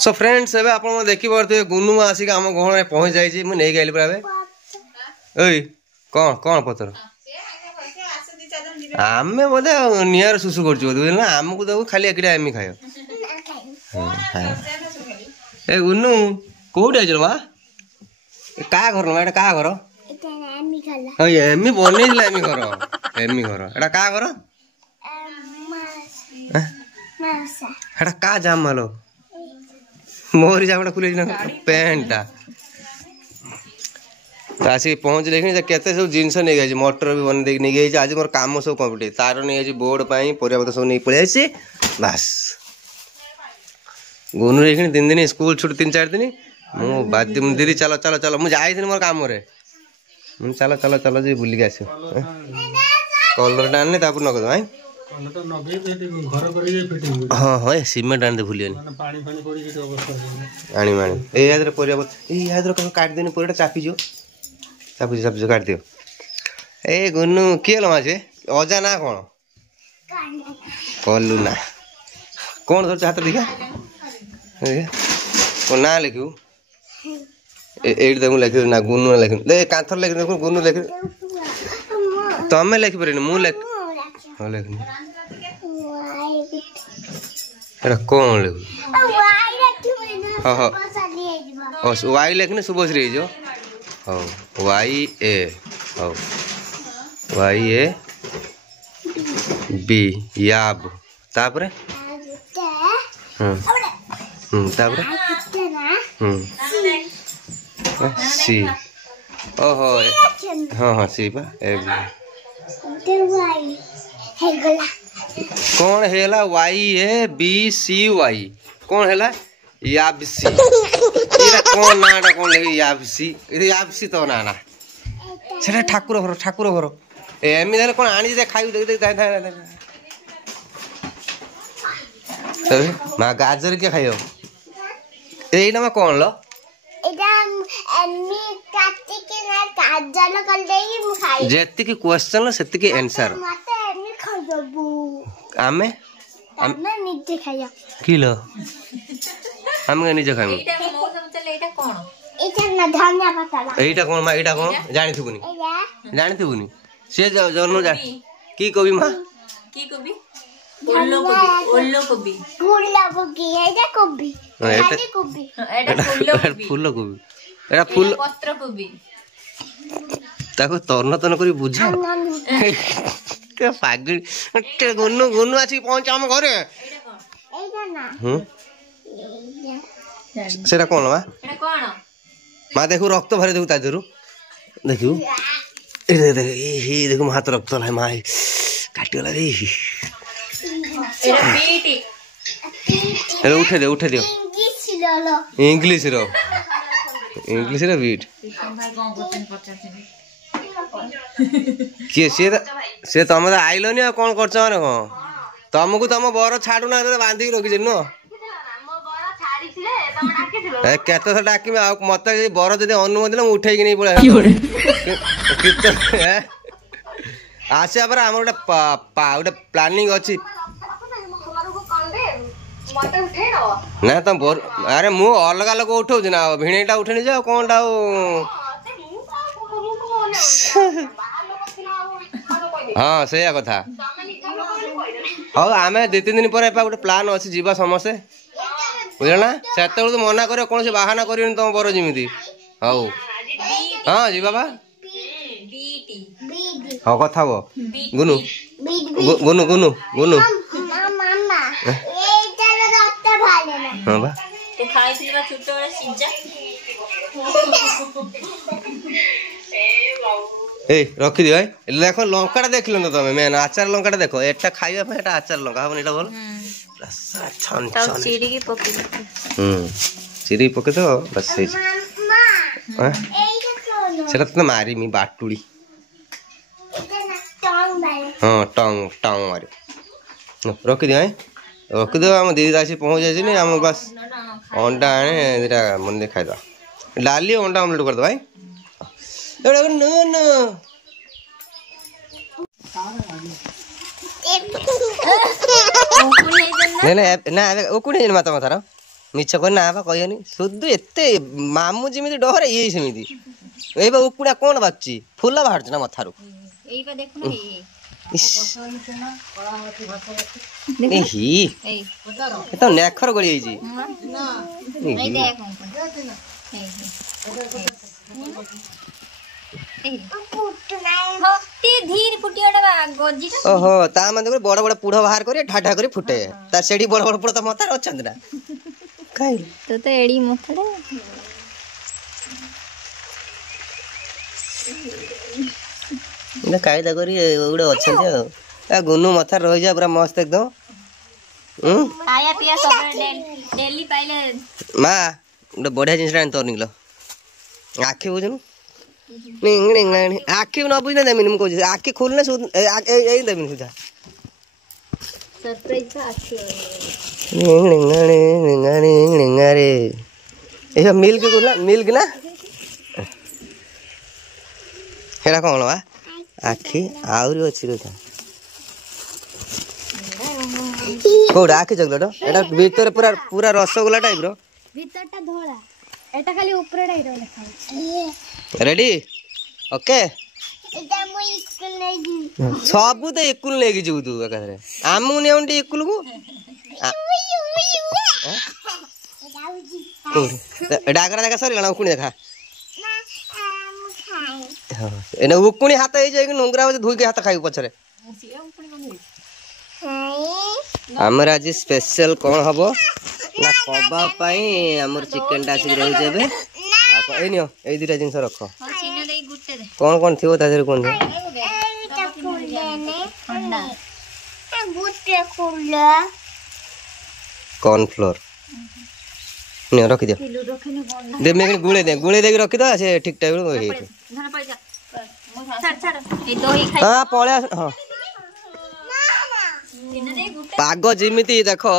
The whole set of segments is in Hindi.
सो फ्रेंड्स एबे आपण देखि परते गुनु आसी हम घर में पहुंच जाई छी मु नै गेली प्राबे ओई कोन पतर आमे बोले नियर सुसु करछु बुझल ना हमकु दबु खाली एकटा एमी खायो ए गुनु कोड आइजल बा का घर ना एटा का घर एटा एमी खाला ओ एमी बनेइला एमी घर एटा का घर मासा एटा का जाम मालो मोरी जामटा खुले पैंटा तो आसिक पहुँच देखनी केते सब जिनस नहीं गई मोटर भी बन देख नहीं गई आज मोर काम सब कम्प्लीट तार नहीं बोर्ड परिवापत्र सब नहीं पलि आसी बास गुनु देखनी 3 दिन स्कूल छुट्टी 3-4 दिन मु बादी दीदी चलो चलो चलो मुझे आई थी मोर काम रे चलो चलो चलो जी बुलिक आस कलर टा आने नगद भाई हाँ हाँ सीमेंट आने भूलिए आनी परिवापत्र काट देनी पूरा चापीज चापीज चापीज काट दियो ए गुनु किए लो मासे अजा ना कौन कलु ना कौन धर हाथ देखा कौन ना लिखू एट देखू लिख ना गुनु ना लिख दे कांथर लिख देखो गुनु लिख तमें लिख पारे मु लिख हाँ लिखनी कौन लिख हाँ हाँ वाई लिखने शुभश्री जो हाँ वाई ए हाँ वाई ए बी याब तापरे तापरे सी ओहो हाँ हाँ सी पा कौन हैला वाई ए बी सी वाई कौन हैला याबसी एटा कौन नाटा कौन लेखि याबसी ए याबसी तो ना सेटा ठाकुर घर एमी देले कौन आनी जे खाइ देख देख तबे मा गाजर के खाइयो एइना मा कौन लो एटा एमी काटी के ना गाजर कर देई मु खाइ जेति की क्वेश्चन लो सेति की आंसर मते एमी खाइ दबु आमे निजे खाइया किलो हम निजे खाइमु एटा मो समझले एटा कोन एटा ना धनिया पत्ता एटा कोन जानि थिबुनी से जन्म जा की कबि मा की कबि ओल्लो कबि एटा कबि एटा फूल कबि एटा फूल पत्र कबि ताको तन करी बुझा के पागल ते गुनु आसी पहुंच हम घरे एटा ना सेटा कोन मा एटा कोन मा देखु रक्त भरे देखु ता जरु देखु ए देखु हाथ रक्त ला मा काटी ला रे एटा पीटी ए उठे दियो इंग्लिश रो बीट किए से तुम तो आइलनि आ कौन कर तुमको तुम बर छाड़ू ना बांधिक रखी नु केत डाक मत बर जब अनुमति ना उठे नहीं पड़ा आसिया पर आम गोटे प्लानिंग अच्छी ना तुम बोर अरे मु अलग लोक उठाऊ ना भिणेटा उठे जा कौन टा हाँ से कथा हाँ आम 2-3 दिन पर गोटे प्लान अच्छी जीवा समस्ते बुझला से तो मना कर कौन से बाहाना कर तुम बर जमी हौ हाँ जी बाबा हाँ कथा वो गुनु गुनु गुनु गुनु हाँ बा तो खाई थी बा छोटे वाला सिंजा ए रखी दियो देखो लंकाटा देख लो तुम मेन आचार लंकाटा देखो एटा खाइबा पे एटा आचार लंका हबन एटा बोल छन छन चिरी की पके चिरी पके तो बस सही सेटा तो मारी मी बाटुड़ी हाँ टंग टंग मारी रखी दियो रखी दो आम दीदी आसी पहुँच जाए आम बस अंडा आने दुटा मन खाई डाली अंडा ऑमलेट कर दो भाई ना ना ना ओ कुणी माता मातार ମିଛ କରି ନା ବା କହିବନି ସୁଧୁ ଏତେ ମାମୁଁ ଯେମିତି ଡହରେ ଇଏ ସେମିତି ଏଇ ବା ଉକୁଡ଼ା କଣ ବାଚୁଛି ଫୁଲ ବାହାରୁଛି ନା ମଥାରୁ ଏଇ ବା ଦେଖୁନ ତ ନେଖର ଗଳି ଯାଇଛି ଓହୋ ତା ମାନେ ବଡ ବଡ ପୁଢ ବାହାର କରି ଠାଠା କରି ଫୁଟେ ତା ସେଠି ବଡ ବଡ ପୁଢ ତ ମଥାରେ ଅଛନ୍ତି ନା କାଇଁ ତ ଏଡି ମଥାରେ କାଇଦା କରି ଗୋଟେ ଅଛନ୍ତି ଆଉ ଗୁନୁ ମଥାରେ ରହିଯା ପୁରା ମସ୍ତ ଏକଦମ ଖାଇବା ପିଇବା ସବୁ ଡେଲି ପାଇଲେ ମା ଗୋଟେ ବଢିଆ ଜିନିଷଟା ଆଣି ତୋର ନିକଲ ଆଖି ବୁଝୁନୁ ଆଖି ନ ବୁଝିଲେ ଦେମିନି ମୁଁ କହୁଛି ଆଖି ଖୋଲିଲେ ଏଇ ଦେମିନି ସୁଧା ମିଲ୍କ କହୁନା ମିଲ୍କ ନା ସେଇଟା କଣ ବା ଆଖି ଆହୁରି ଅଛି କଥା କୋଉଟା ଆଖି ଚକଲେଟ ଏଟା ଭିତରେ ପୁରା ପୁରା ରସଗୋଲା ଟାଇପ ର ଭିତରଟା ଧଳା এটা খালি উপরেটা এটা লেখা আছে রেডি ওকে এটা মই স্কুল নেই সবু তো একুল নেকি যাবু তু একাথরে আমু নেউন্টি একুল কু ডাকরা দেখা সরি না উকুনি দেখা এনে উকুনি হাত এই যাই নোংরা হচ্ছে ধুই কে হাত খাই পছরে আমার আজ স্পেশাল কোন হবো না কবাব পাই আমার চিকেনটা আসি রহি যাবে এই নিও এই দুইটা জিনিস রখ কোন কোন থিব তা দেরে কোন কর্নফ্লোর নিও রখি দিও দে মে গুলে দে রখি দা সে ঠিক টাইম রে হেই हां पळे हां पाग जिमिति देखो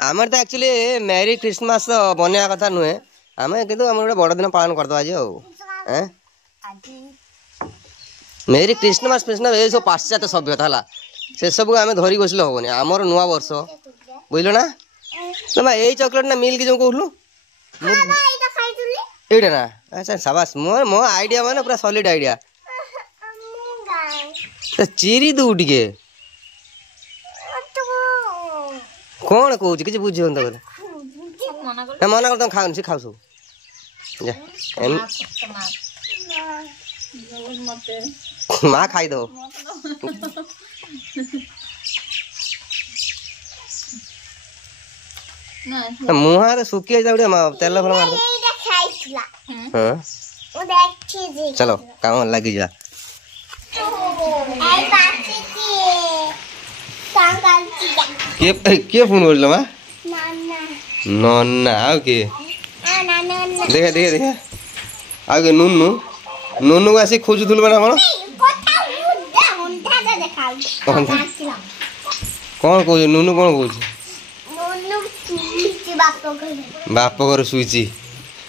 आमर तो एक्चुअली मेरी क्रिसमस बनया कथा नुहे आमे किंतु हमर बड़ दिन पालन करदो आज हैं मेरी क्रिसमस क्रिसमस ए सब पाश्चात्य सभ्यता हला से सब आमे धरी बसले होबनी हमर नुवा वर्ष बुझलो ना तमा एई चॉकलेट ना मिल्क जो कहलु बाबा एटा खाइतुली एटा ना अच्छा शाबाश मो आईडिया माने पूरा सॉलिड आईडिया तो चिरी दू टिके कौन कहूँ किसी बुझे मना कर तुम खाओ खाओ सब माँ खाई दो मुहा तो सुखी जाए तेल फल मार चलो काम लगी जा के फोन बोल मा नन्ना आओ के देखा देखा देखा आओ के नुनु नुनु को आसी खोजुथुल बना कौन कौन कहू नुनु कौन कहू बाप घर शुईची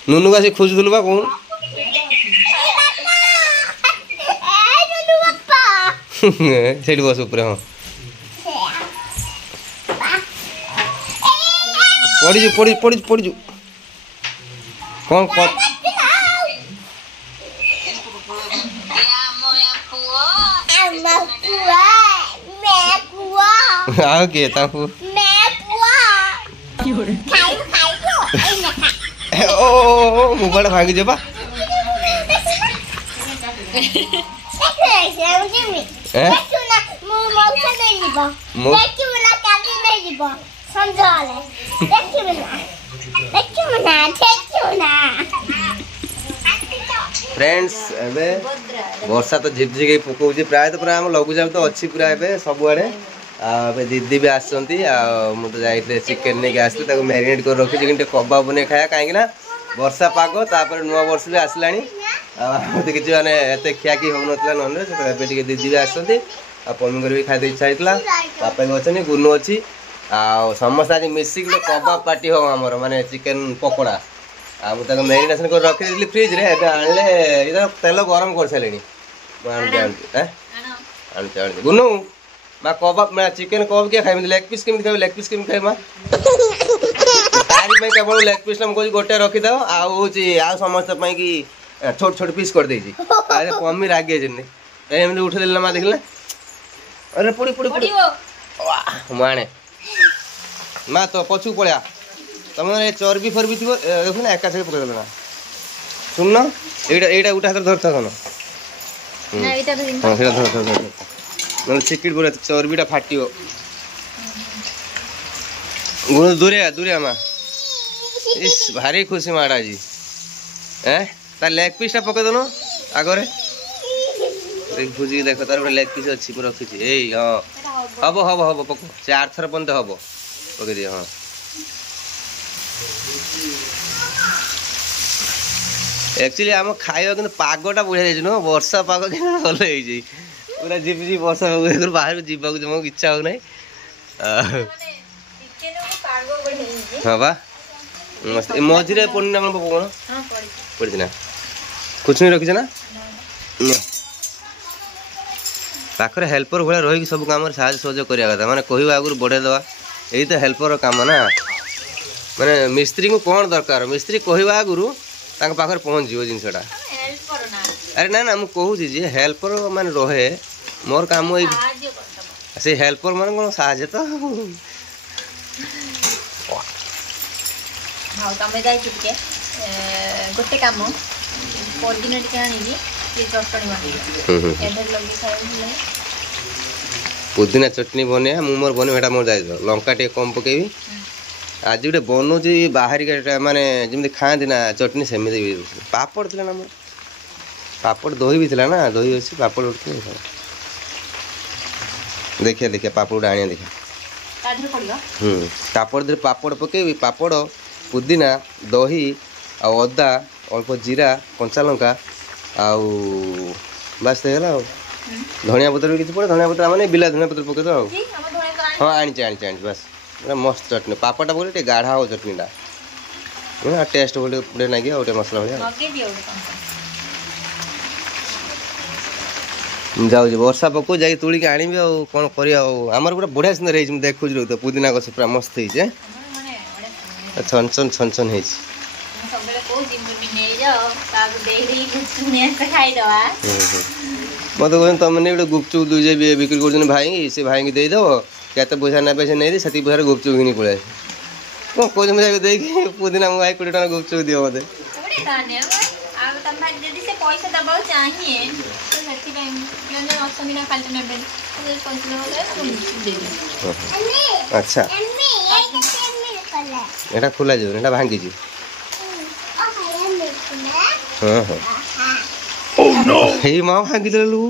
नुनु को आसी खोजुथुल बा कौन सेठी बस ऊपर हाँ पड़ीजु पड़ीजु पड़ीजु पड़ीजु कौन आओ के ताकू ओ मोबाइल भागी जबा फ्रेंड्स एबे वर्षा तो झिप झिप पकाउछि प्राय तो पूरा हम लघुचाप तो अच्छी पूरा एबे सबुआडे आ दीदी भी आसछंती आ मु तो जाइते चिकन ने के आसले ताको मैरिनेट कर रखि जे किंटे कबाब बने खाया काहे ना वर्षा पागो तापर नुवा वर्ष भी आसलानी आ मते किछि माने एते खिया की होनतला नन से एबे टिके दीदी भी आसछंती आ पमिंगर भी खाइ दे इच्छा हितला बापा भी अछनी गुनु अछि आ समस्त आज मिसिक कबाब पार्टी हो हमर माने चिकन पकोड़ा आ मु ताको मैरिनेशन कर रखि दिली फ्रिज रे एबे आनले इदा तेल गरम कर सलेनी मान जान हैं आन गुनु मा कबाब मैं चिकन कबाब के खाइ लेग पीस केम खाइ लेग पीस केम खाइ मा तारी से केवल लेग पीस मुझे गोटे रखीद आ समस्त कि छोट छोट पीस कर देजी अरे कमी रागे एमती उठे माँ देखला अरे पुड़ी पुड़ी पुड़ी माणे माँ तो पछू पड़ा तुम चर्बी फर्बी थी देखो ना एका पकड़ ना सुन ये गोटे हाथ धरता कौन हाँ धर चिकिट पड़ा चर्बीटा फाट दूरिया दूरिया माँ इस भारी खुशी माड़ा जी तार लेग पीसटा पकड़ देनु आगरे खुशी देख तार गोटे लेग पीस अच्छी रखी हाँ हम हम हम पक से 8 थर पर्यंत हम पकड़ दिए हाँ एक्चुअली आम खाଇବା कि पागटा बढ़िया जाइए नुह वर्षा पाग भल पूरा झिप झिप वर्षा पाग बाहर जावाक जमा इच्छा हो ना हाँ बा मस्त मझे पड़ना कौन पकड़ पड़ी ना कुछ नहीं रखी ना पाखे हेल्पर भाया रही सब कम साहय सहयोग करवा कथा माने कहवा आगुरी बढ़े दवा यही तो हेल्पर काम ना माने मिस्त्री को कौन दरकार मिस्त्री कहवा आगुरी पाखे पहुँच जाव जिनसा अरे ना ना मुझे कहूँ जी हेल्पर मान रहे मोर काम से हेल्पर मान कौन साहय तो हाँ तुम जाए गोटे कम पदिना टे आनी पुदीना चटनी बनया मु मोर बनवा मोर दायित्व लंका टे कम पकेबी आज गोटे बनाऊँ बाहर माने जमी खाती ना चटनी सेमती पापड़ थी ना मोर पापड़ दही भी थी ना दही अच्छी पापड़ देखिए देखिए पापड़ आने देखिए पापड़ दे पापड़ पकेबी पापड़ पुदीना दही आदा अल्प जीरा कंचा लंका आउ बास देगला धनिया पत्र भी किसी पड़े धनिया पत्र मैंने बिला धनिया पत्र पकड़ दो हाँ आनी बस मस्त चटनी पापड़ा बोले गाढ़ा हो चटनीटा टेस्ट बोले ना गया गोटे मसला भाया जाऊँ वर्षा पकौ जा तुड़ी आनी कौन कर बढ़िया सुंदर है देखुच तो पुदीना गछ पूरा मस्त है छन छन छन छन है मत कहते तुमने गोटे गुपचुप दुई बिक्री कर भाई से भाई देदेव क्या पैसा ना पैसा नहीं से पैसा गुपचुप कि पड़े कौन कौन मुझे देखिए पुदीना भाई 20 टका गुपचुप दियो मत अच्छा एटा खुला जो एटा भांगी जी हाँ हाँ ओह नो हे माँ भांगी देलु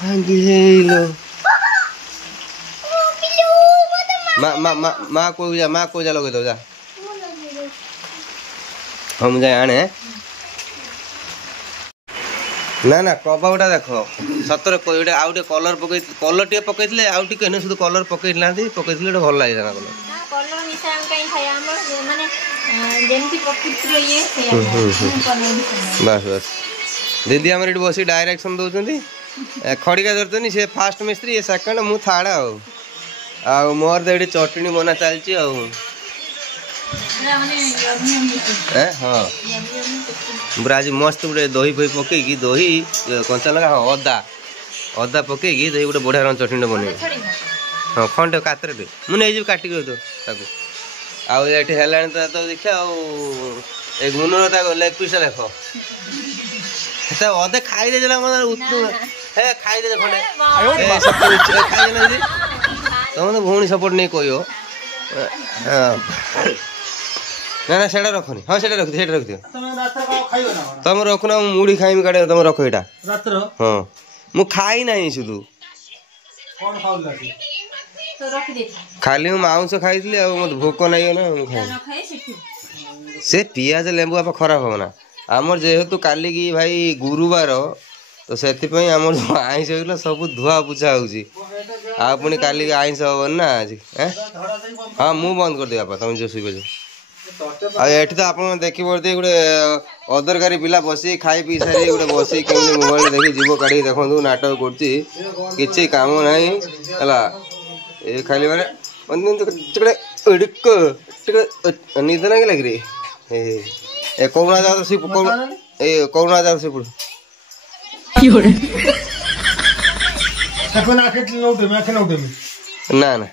भांगी हेलो माँ को जा लगे दो जा हम जाए आने ना ना कबाबटा देख सतरे आउ टे कलर पकई कलर टे पकईले आउ टे कहने शुद्ध कलर पकई ना पकईले भल लगे ना कलर बस बस दीदी आम बस डायरेक्शन दौरान खड़िका धरते से फास्ट मिस्त्री ये सेकंड मु थार्ड आ मोर तो ये चटनी बना चलती हाँ पूरा आज मस्त गोटे दही फही पकईकी दही कंचा लगा हाँ अदा अदा पकईकी दही गोटे बढ़िया चटनी बन हाँ खंडे कातरे मुझे काटिक ताकू आउ ये तो देखा गुनर लेग पीस देख अधे खाई दे खाई दे खंडे खाई तुम तो भौणी सपोर्ट नहीं कह ना ना सेटा रखनी हाँ सेटा रखी सेटा रखी तुम रखना मुड़ी खाइमी काटे तुम रख यहाँ हाँ मु खाई ना शुधु खाली मांस खाई मत भोक नहीं ना से पियाज लेंबू आप खराब हो ना आमर जेहेतु काली की भाई गुरुवार तो से आमर जो आईस होगा सब धुआ पुछा हो पुणी काली आईस हम ना आज हाँ मु बंद कर दे तुम जो शुभ आठ तो आप देखी पड़ते गोटे अदरकारी पिला बस खाई पी सारी गोटे बस मोबाइल देखी जीव काढ़ी देखो नाटक कर काम ना है खाली मैंने निद ना लग रही ए कोरोना जाओ से कोरोना जाओ से पुड़ ना ना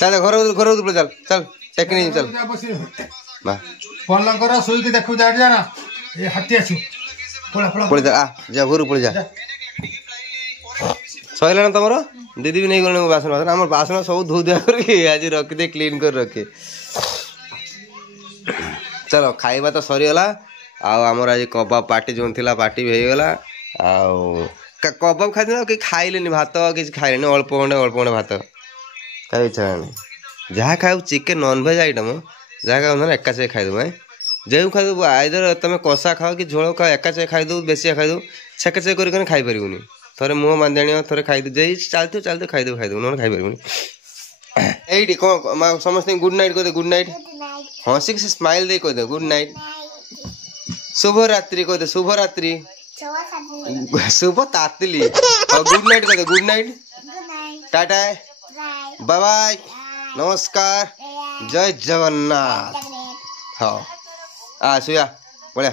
चल घर घर चल चल टेक्निक चल पलंकर सोई देखु जा ना ए हत्या छु पड़ जा जा घर पड़ जा सैलान तुम दीदी भी नहीं गले बासन बासन आम बासन सब धो धुआ करके आज रखिदे क्लीन कर रखे चलो खाइबा तो सरीगला आमर आज कबाब पार्टी जो थी पार्टी भी होगला कबाब खाई कि खाइले भात किसी खाइले अल्प खंडे भात खाई इच्छा नहीं जहाँ खाऊ चिकेन नॉनभेज आइटम जहाँ खाऊ एका चे खाईदे जो खाईदे आइदर तुम कषा खाओ कि झोल खाओ एका चे खाईदे बेसिया खाईदे छेका चे कर खाई पारूनी थोड़े मुँह बांधी थे खाईदे जे चलते चलते खाईदे ना खाई पारूनी ये कौन समस्त गुड नाइट कहते गुड नाइट हसिक से स्माइल दे कहते गुड नाइट शुभ रात्रि कहते शुभ रात्रि शुभ तातली गुड नाइट कहते good night tata bye bye नमस्कार जय जगन्नाथ हाँ आ सुया बढ़िया।